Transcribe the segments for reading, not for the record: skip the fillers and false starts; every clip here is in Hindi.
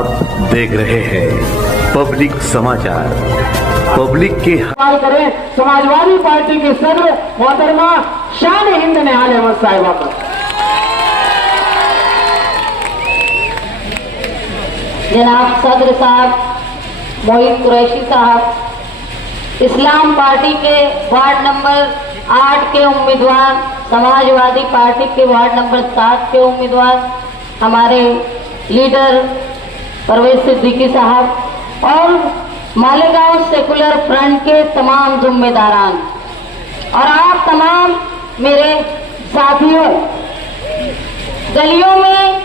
आप देख रहे हैं पब्लिक समाचार। पब्लिक के करें समाजवादी पार्टी के सदर मोहतरमा शान हिंद नेहाल अहमद साहिबा का। जनाब सदर साहब मोहित कुरैशी साहब, इस्लाम पार्टी के वार्ड नंबर 8 के उम्मीदवार, समाजवादी पार्टी के वार्ड नंबर 7 के उम्मीदवार, हमारे लीडर परवेज सिद्दीकी साहब और मालेगांव सेकुलर फ्रंट के तमाम जिम्मेदारान और आप तमाम मेरे साथियों, गलियों में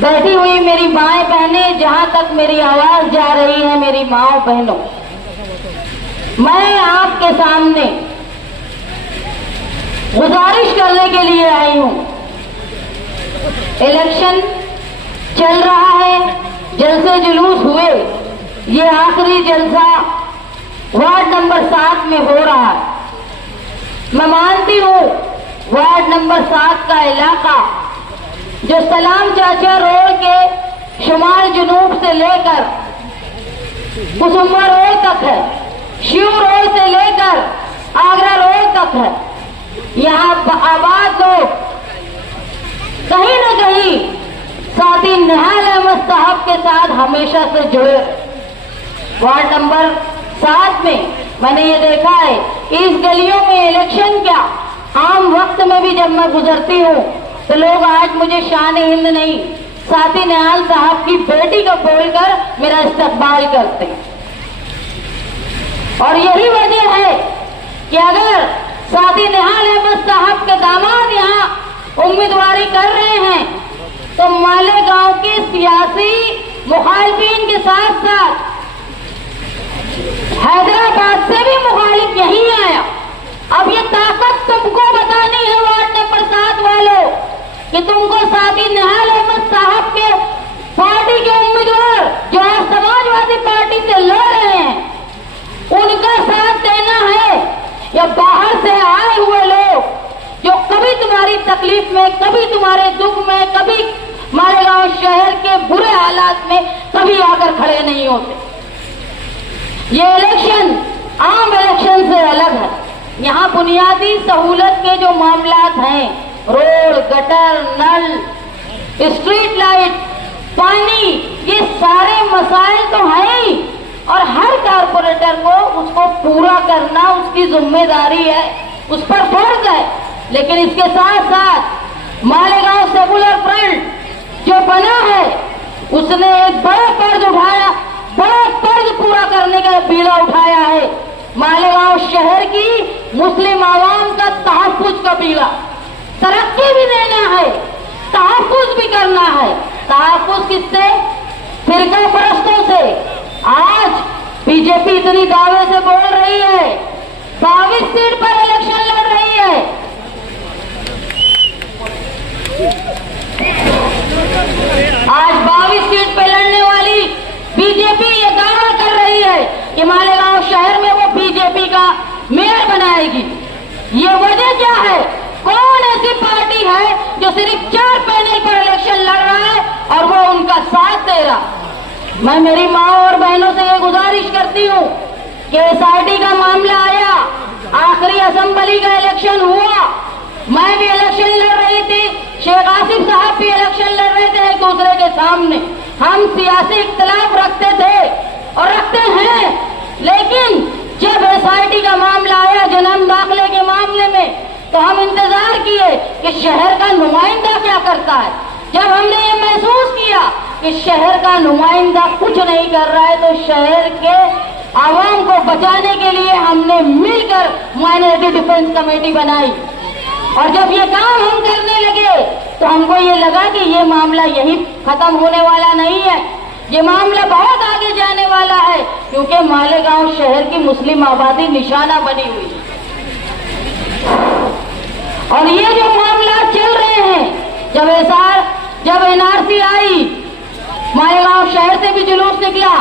बैठी हुई मेरी माएं बहनें, जहां तक मेरी आवाज जा रही है, मेरी माओ बहनों, मैं आपके सामने गुजारिश करने के लिए आई हूं। इलेक्शन चल रहा है, जलसे जुलूस हुए, ये आखिरी जलसा वार्ड नंबर 7 में हो रहा है। मैं मानती हूं वार्ड नंबर 7 का इलाका जो सलाम चाचा रोड के शुमाल जुनूब से लेकर कुसुम्बा रोड तक है, शिव रोड से लेकर आगरा रोड तक है, यहाँ आबाद लोग कहीं न कहीं साथी नेहाल अहमद साहब के साथ हमेशा से जुड़े। वार्ड नंबर 7 में मैंने ये देखा है, इस गलियों में इलेक्शन क्या, आम वक्त में भी जब मैं गुजरती हूँ तो लोग आज मुझे शान हिंद नहीं, साथी नेहाल साहब की बेटी को बोलकर मेरा इस्तकबाल करते हैं। और यही वजह है कि अगर साथी नेहाल अहमद साहब के दामाद यहाँ उम्मीदवारी कर रहे हैं तो मालेगांव के सियासी मुखालिफिन के साथ साथ हैदराबाद से भी मुखालिफ यही आया। अब ये ताकत तुमको बतानी है वार्ड नंबर 7 वालों कि तुमको साथी नेहाल अहमद साहब के पार्टी के उम्मीदवार जो आज समाजवादी पार्टी से लड़ रहे हैं उनका साथ देना है, या बाहर से आए हुए लोग जो कभी तुम्हारी तकलीफ में, कभी तुम्हारे दुख में, कभी मालेगांव शहर के बुरे हालात में कभी आकर खड़े नहीं होते। ये इलेक्शन आम इलेक्शन से अलग है। यहाँ बुनियादी सहूलत के जो मामलात हैं, रोड, गटर, नल, स्ट्रीट लाइट, पानी, ये सारे मसाइल तो हैं ही और हर कारपोरेटर को उसको पूरा करना उसकी जिम्मेदारी है, उस पर फर्ज है। लेकिन इसके साथ साथ मालेगांव सेकुलर फ्रंट जो बना है उसने एक बड़ा कर्ज उठाया, बड़ा कर्ज पूरा करने का बीड़ा उठाया है। मालेगांव शहर की मुस्लिम आवाम का तहफ्फुज का बीड़ा, तरक्की भी देना है, तहफ्फुज भी करना है। तहफ्फुज किससे? फिरका परस्तों से। आज बीजेपी इतनी दावे से बोल रही है, 22 सीट पर इलेक्शन लड़ रही है। आज 22 सीट पे लड़ने वाली बीजेपी ये दावा कर रही है कि मालेगांव शहर में वो बीजेपी का मेयर बनाएगी। ये वजह क्या है? कौन ऐसी पार्टी है जो सिर्फ 4 पैनल पर इलेक्शन लड़ रहा है और वो उनका साथ दे रहा? मैं मेरी माँ और बहनों से ये गुजारिश करती हूँ कि एसआईटी का मामला आया, आखिरी असेंबली का इलेक्शन हुआ, मैं भी इलेक्शन लड़ रही थी, शेख आसिफ साहब भी इलेक्शन लड़ रहे थे एक दूसरे के सामने। हम सियासी इख्तिलाफ रखते थे और रखते हैं, लेकिन जब एसआईटी का मामला आया जन्म दाखिले के मामले में, तो हम इंतजार किए कि शहर का नुमाइंदा क्या करता है। जब हमने ये महसूस किया कि शहर का नुमाइंदा कुछ नहीं कर रहा है, तो शहर के आवाम को बचाने के लिए हमने मिलकर माइनॉरिटी डिफेंस कमेटी बनाई। और जब ये काम हम करने लगे तो हमको ये लगा कि ये मामला यही खत्म होने वाला नहीं है, ये मामला बहुत आगे जाने वाला है, क्योंकि मालेगांव शहर की मुस्लिम आबादी निशाना बनी हुई है। और ये जो मामला चल रहे हैं, जब एनआरसी आई, मालेगांव शहर से भी जुलूस निकला,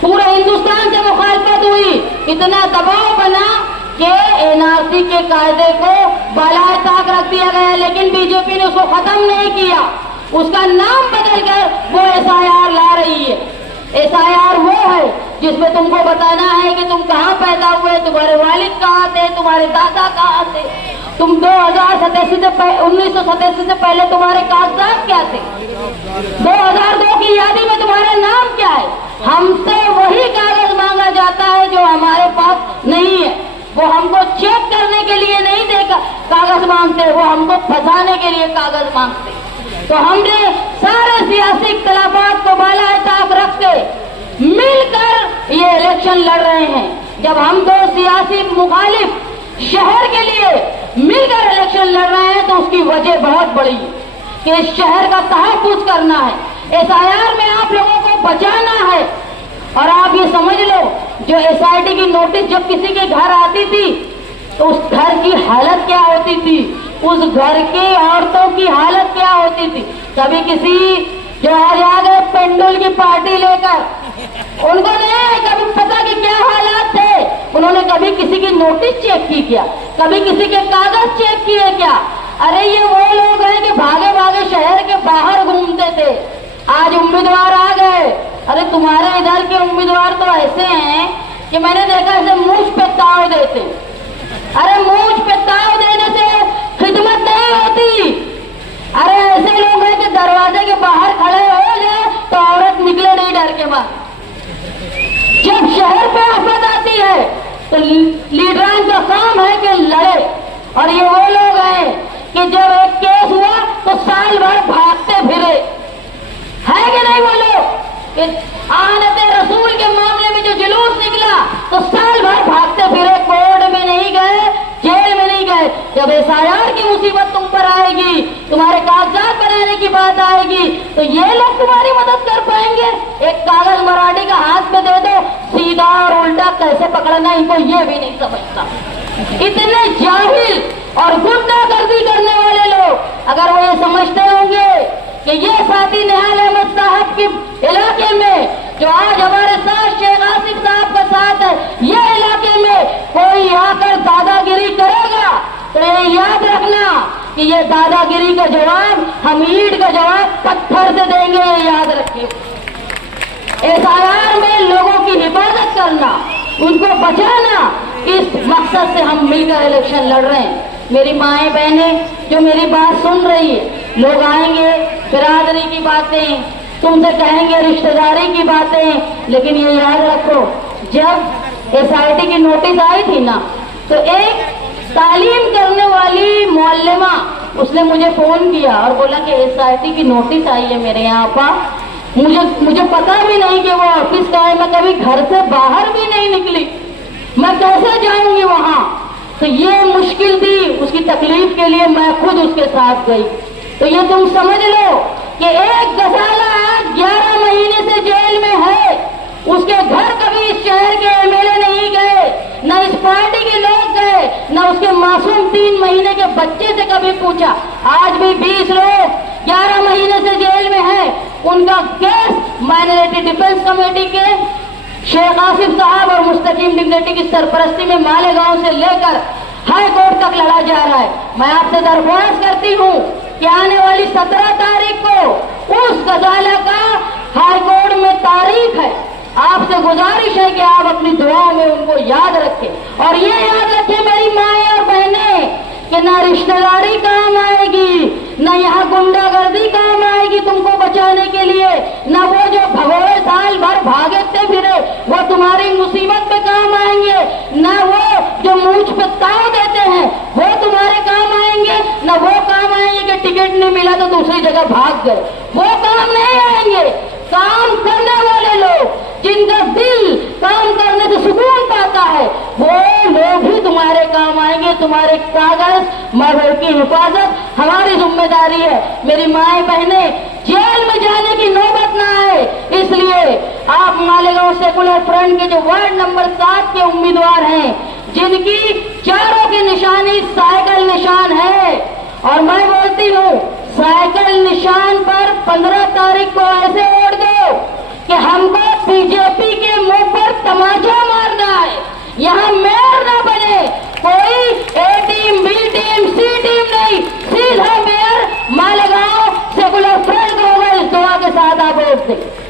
पूरे हिंदुस्तान से मुखालफत हुई, इतना दबाव बना कि एनआरसी के कायदे को बालाए ताक रख दिया गया, लेकिन बीजेपी ने उसको खत्म नहीं किया। उसका नाम बदलकर वो SIR ला रही है। SIR वो है जिसमें तुमको बताना है कि तुम कहाँ पैदा हुए, तुम्हारे वालिद कहाँ थे, तुम्हारे दादा कहाँ थे, तुम 1987 से पहले तुम्हारे कागजात क्या थे, 2002 की यादी में तुम्हारा नाम क्या है। हमसे वही कागज मांगा जाता है जो हमारे पास नहीं है। वो हमको चेक करने के लिए नहीं देगा कागज मांगते, वो हमको फंसाने के लिए कागज मांगते। तो हमने सारे सियासी इख्तलाफात को बाला ताक रख के मिलकर ये इलेक्शन लड़ रहे हैं। जब हम दो सियासी मुखालिफ शहर के लिए मिलकर इलेक्शन लड़ रहे हैं तो उसकी वजह बहुत बड़ी है कि इस शहर का तहफ़्फ़ुज़ करना है, SIR में आप लोगों को बचाना है। और आप ये समझ लो, जो SIT की नोटिस जब किसी के घर आती थी तो उस घर की हालत क्या होती थी, उस घर की औरतों की हालत क्या होती थी। कभी किसी जो आज आ गए पेंडुल की पार्टी लेकर, उनको नहीं कभी पता कि क्या हालात थे, उन्होंने कभी किसी की नोटिस चेक की क्या, कभी किसी के कागज चेक किए क्या। अरे ये वो लोग हैं कि भागे भागे शहर के बाहर घूमते थे, आज उम्मीदवार आ गए। अरे तुम्हारे इधर के उम्मीदवार तो ऐसे हैं कि मैंने देखा ऐसे मूंछ पे ताव देते। अरे मूंछ पे ताव देने से खिदमत नहीं होती। अरे ऐसे लोग हैं कि दरवाजे के बाहर खड़े हो जाए तो औरत निकले नहीं डर के बाद। जब शहर पे आफत आती है तो लीडरान का काम है कि लड़े। और ये वो लोग हैं कि जब एक केस हुआ तो साल भर भागते फिरे, है कि नहीं वो लोग। आनते रसूल के मामले में जो जुलूस निकला तो साल भर भागते फिरे, कोर्ट में नहीं गए, जेल में नहीं गए। जब SIR की मुसीबत तुम पर आएगी, तुम्हारे कागजात बनाने की बात आएगी तो ये लोग तुम्हारी मदद कर पाएंगे। एक कागज मराठी का हाथ में दे दो, सीधा और उल्टा कैसे पकड़ना इनको ये भी नहीं समझता। इतने जाहिल और गुंडागर्दी करने वाले लोग अगर वो ये समझते होंगे कि ये साथी निहाल अहमद साहब के इलाके में जो आज हमारे साथ शेख आसिफ साहब का साथ है, ये इलाके में कोई आकर दादागिरी करेगा तो ये याद रखना कि ये दादागिरी का जवाब हम ईंट का जवाब पत्थर से देंगे, ये याद रखिए। SIR में लोगों की हिफाजत करना, उनको बचाना, इस मकसद से हम मिलकर इलेक्शन लड़ रहे हैं। मेरी माएं बहनें जो मेरी बात सुन रही है, लोग आएंगे बिरादरी की बातें तुमसे कहेंगे, रिश्तेदारी की बातें, लेकिन ये याद रखो जब SIT की नोटिस आई थी ना तो एक तालीम करने वाली मुअल्लिमा उसने मुझे फोन किया और बोला कि SIT की नोटिस आई है मेरे यहाँ पर। मुझे पता भी नहीं कि वो ऑफिस का है, मैं कभी घर से बाहर भी नहीं निकली, मैं कैसे जाऊंगी वहां। तो ये मुश्किल थी, उसकी तकलीफ के लिए मैं खुद उसके साथ गई। तो ये तुम समझ लो कि एक गजाला आज 11 महीने से जेल में है, उसके घर कभी इस शहर के MLA नहीं गए, न इस पार्टी के लोग गए, न उसके मासूम 3 महीने के बच्चे से कभी पूछा। आज भी 20 लोग 11 महीने से जेल में है। उनका केस माइनॉरिटी डिफेंस कमेटी के शेख आसिफ साहब और मुस्तकीम डिग्निटी की सरपरस्ती में मालेगांव से लेकर हाई कोर्ट तक लड़ा जा रहा है। मैं आपसे दरख्वास्त करती हूँ कि आने वाली 17 तारीख को उस गजाला का हाई कोर्ट में तारीख है। आपसे गुजारिश है कि आप अपनी दुआओं में उनको याद रखें। और ये याद रखें मेरी माएं और बहनें कि ना रिश्तेदारी काम आएगी, न यहाँ गुंडागर्दी काम आएगी तुमको बचाने के लिए, न वो जो भगोड़े साल भर भागते फिरे वो तुम्हारी मुसीबत पे काम आएंगे, न वो जो मूंछ पे ताव देते हैं वो तुम्हारे काम आएंगे, न वो काम आएंगे कि टिकट नहीं मिला तो दूसरी जगह भाग गए, वो काम नहीं आएंगे। काम करने वाले लोग जिनका दिल काम करने से सुकून पाता है वो लोग ही तुम्हारे काम आएंगे। तुम्हारे कागज मगर की हिफाजत हमारी जिम्मेदारी है। मेरी माएं बहनें जेल में जाने की नौबत ना आए, इसलिए आप मालेगांव सेकुलर फ्रंट के जो वार्ड नंबर 7 के उम्मीदवार हैं, जिनकी चारों की निशानी साइकिल निशान है, और मैं बोलती हूँ साइकिल निशान पर 15 तारीख को ऐसे वोट दो कि हमको बीजेपी के मुंह पर तमाचा मारना है। यहाँ मेयर ना बने कोई, A team, B team, C team नहीं, सीधा मेयर मालेगांव सेकुलर फ्रंट से